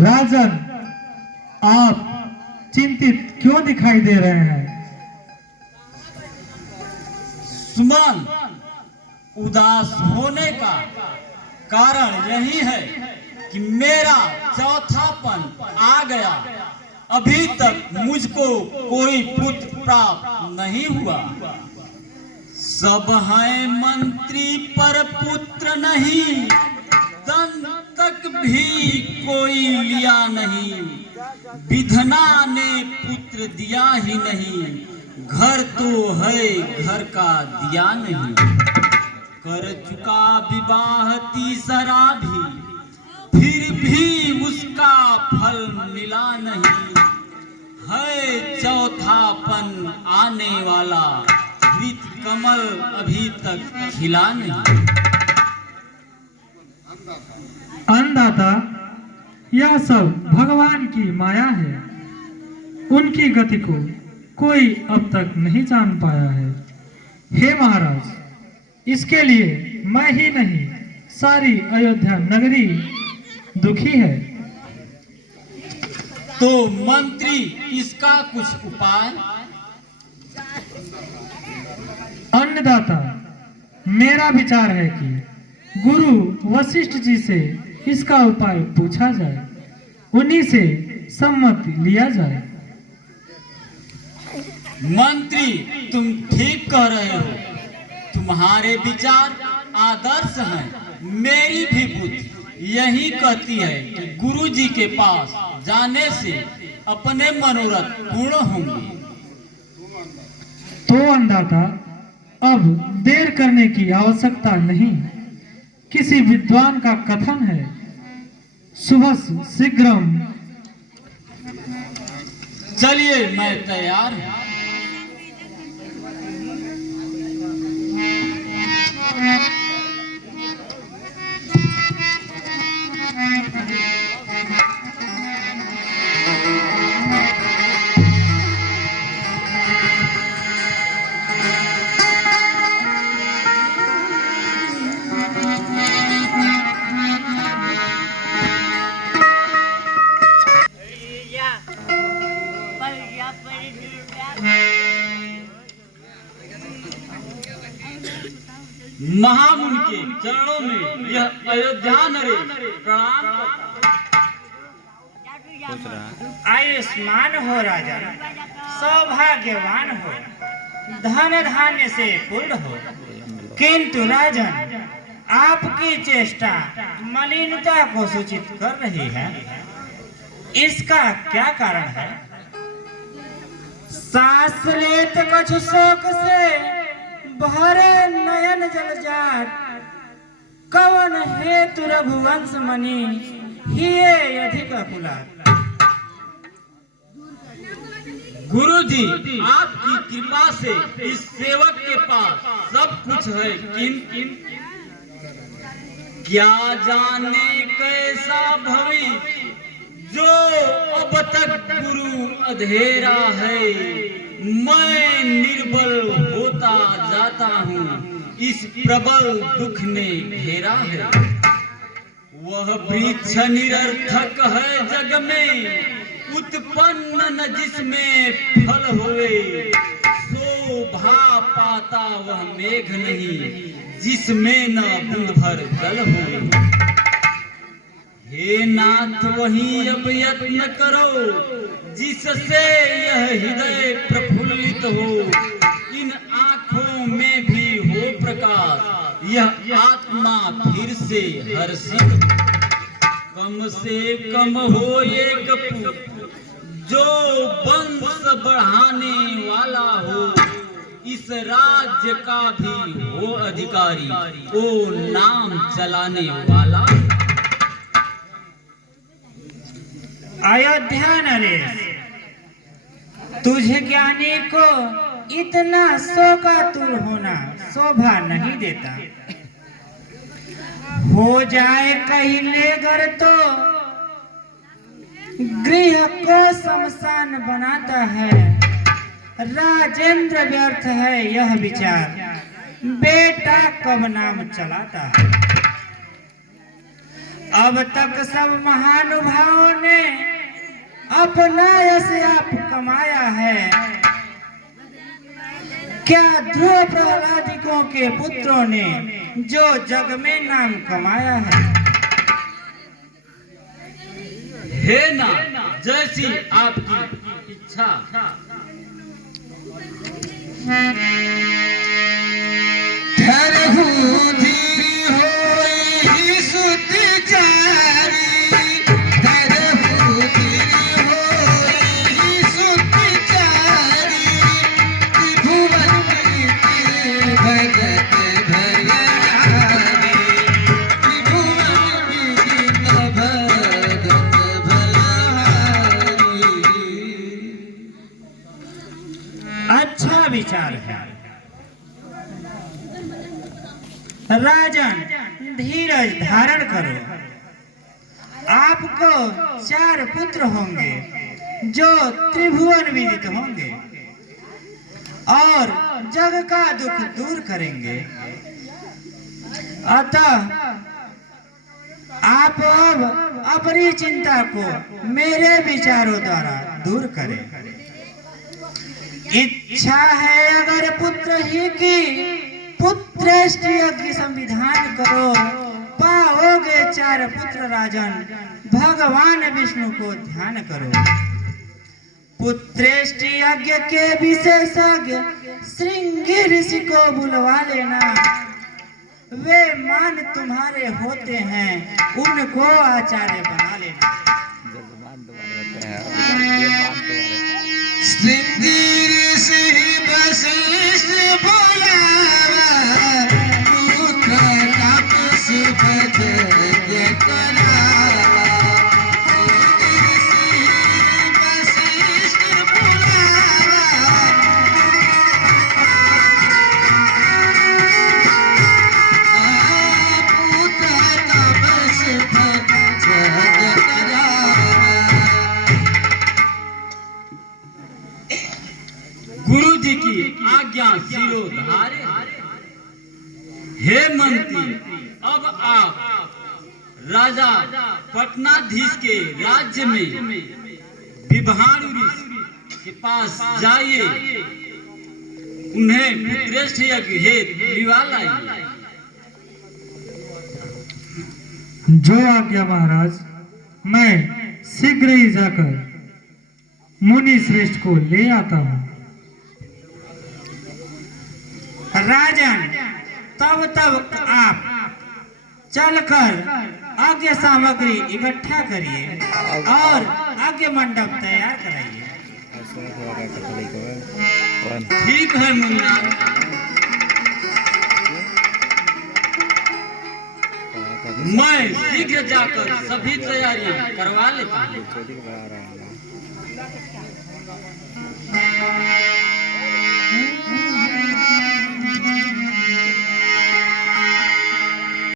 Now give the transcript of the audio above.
राजन, आप चिंतित क्यों दिखाई दे रहे हैं? सुमन, उदास होने का कारण यही है कि मेरा चौथापन आ गया। अभी तक मुझको कोई पुत्र प्राप्त नहीं हुआ। सब हैं मंत्री पर पुत्र नहीं, धन तक भी कोई लिया नहीं। विधना ने पुत्र दिया ही नहीं, घर तो है घर का दिया नहीं। कर चुका विवाह तीसरा भी, फिर भी उसका फल मिला नहीं। है चौथापन आने वाला, हृत कमल अभी तक खिला नहीं। अन्नदाता, यह सब भगवान की माया है। उनकी गति को कोई अब तक नहीं जान पाया है। हे महाराज, इसके लिए मैं ही नहीं, सारी अयोध्या नगरी दुखी है। तो मंत्री, इसका कुछ उपाय? अन्नदाता, मेरा विचार है कि गुरु वशिष्ठ जी से इसका उपाय पूछा जाए, उन्हीं से सम्मति लिया जाए। मंत्री, तुम ठीक कह रहे हो। तुम्हारे विचार आदर्श हैं। मेरी भी बुद्धि यही कहती है कि गुरु जी के पास जाने से अपने मनोरथ पूर्ण होंगे। तो अन्नदाता, अब देर करने की आवश्यकता नहीं। किसी विद्वान का कथन है, सुबह शीघ्रम। चलिए, मैं तैयार हूँ। महामुनि के चरणों में यह अयोध्या नरे प्रणाम करता। आयुष्मान हो राजा, सौभाग्यवान हो, धन धान्य से पूर्ण हो। किंतु राजन, आपकी चेष्टा मलिनता को सूचित कर रही है। इसका क्या कारण है? सांस लेत कछु शोक से भरे नयन जल जात, कवन हेतु रघुवंश मणि हिये अधिक कुलात। गुरु जी, आपकी कृपा से इस सेवक के पास सब कुछ है, किंतु क्या जाने कैसा भविष्य जो अब तक गुरु अधेरा है। मैं निर्बल होता जाता हूँ, इस प्रबल दुख ने घेरा है। वह वृक्ष निरर्थक है जग में, उत्पन्न न जिसमें फल होए, शोभा पाता वह मेघ नहीं, जिसमें न बूंद भर जल होए। हे नाथ वही अब यत्न करो, जिससे यह हृदय प्रफुल्लित हो, इन आँखों में भी हो प्रकाश, यह आत्मा फिर से हर्षित। कम से कम हो एक पुत्र, जो वंश बढ़ाने वाला हो, इस राज्य का भी हो अधिकारी, ओ नाम चलाने वाला। अयोध्या नरेश, तुझे ज्ञानी को इतना शोकातुर होना शोभा नहीं देता। हो जाए कहीं लेगर तो गृह को शमशान बनाता है। राजेंद्र व्यर्थ है यह विचार, बेटा कब नाम चलाता है। अब तक सब महानुभावों ने अपना यश आप कमाया है, क्या ध्रुव प्रहलादिकों के पुत्रों ने जो जग में नाम कमाया है। हे ना, जैसी आपकी इच्छा। अच्छा विचार है राजन, धीरज धारण करो। आपको 4 पुत्र होंगे जो त्रिभुवन विदित होंगे और जग का दुख दूर करेंगे। अतः आप अब अपनी चिंता को मेरे विचारों द्वारा दूर करें। इच्छा है अगर पुत्र ही की, पुत्रेष्ट यज्ञ संविधान करो, पाओगे 4 पुत्र राजन, भगवान विष्णु को ध्यान करो। पुत्रेष्ट यज्ञ के विशेषज्ञ श्रृंगी ऋषि को बुलवा लेना, वे मान तुम्हारे होते हैं, उनको आचार्य बना लेना। गुरु जी की आज्ञा शिरोधारे। हे मंत्री, अब आप राजा पटनाधीश के राज्य में विभाणु ऋषि के पास जाइए, उन्हें पुत्रेष्ठ यज्ञ हेतु बुलवा लाइए। जो आज्ञा महाराज, मैं शीघ्र ही जाकर मुनि श्रेष्ठ को ले आता हूँ। राजन, तब आप चलकर आज्ञा सामग्री इकट्ठा करिए और आज्ञा मंडप तैयार कराइए। ठीक है मुन्ना। मैं शीघ्र जाकर सभी तैयारियां करवा लेता हूँ।